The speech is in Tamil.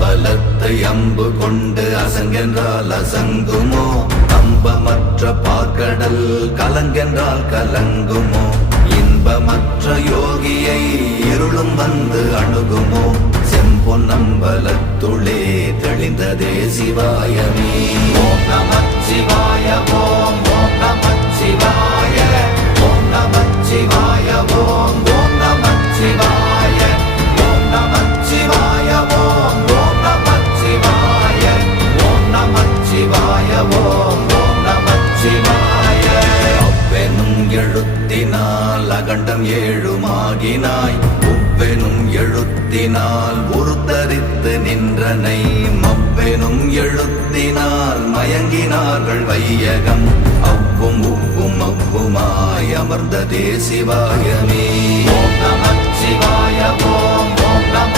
அம்பலத்தை அம்பு கொண்டு அசங்கென்றால் அசங்குமோ? அம்பமற்ற பார்க்கடல் கலங்கென்றால் கலங்குமோ? இன்பமற்ற யோகியை இருளும் வந்து அணுகுமோ? செம்பொன்னம்பலத்துளே தெளிந்ததே சிவாயமே. ஓம் நமச்சிவாய ஓம் ஓம் நமச்சிவாய ஓம் நமச்சிவாய ஓம் ஓம் நமச்சிவாய ஓம் நமச்சிவாய ஓம் ஓம் நமச்சிவாய ஓம் நமச்சிவாய ஓம் ஓம் நமச்சிவாய. அவ்வெனும் எழுத்தினால் அகண்டம் ஏழுமாகினாய், உவ்வெனும் எழுத்தினால் உருத்தரித்து நின்றனை, மவ்வெனும் எழுத்தினால் மயங்கினார்கள் வையகம். அவ்வும் உவ்வும் அவ்வுமாய் அமர்ந்ததே சிவாயமே. ஓம் நமச்சிவாய ஓம் ஓம் நம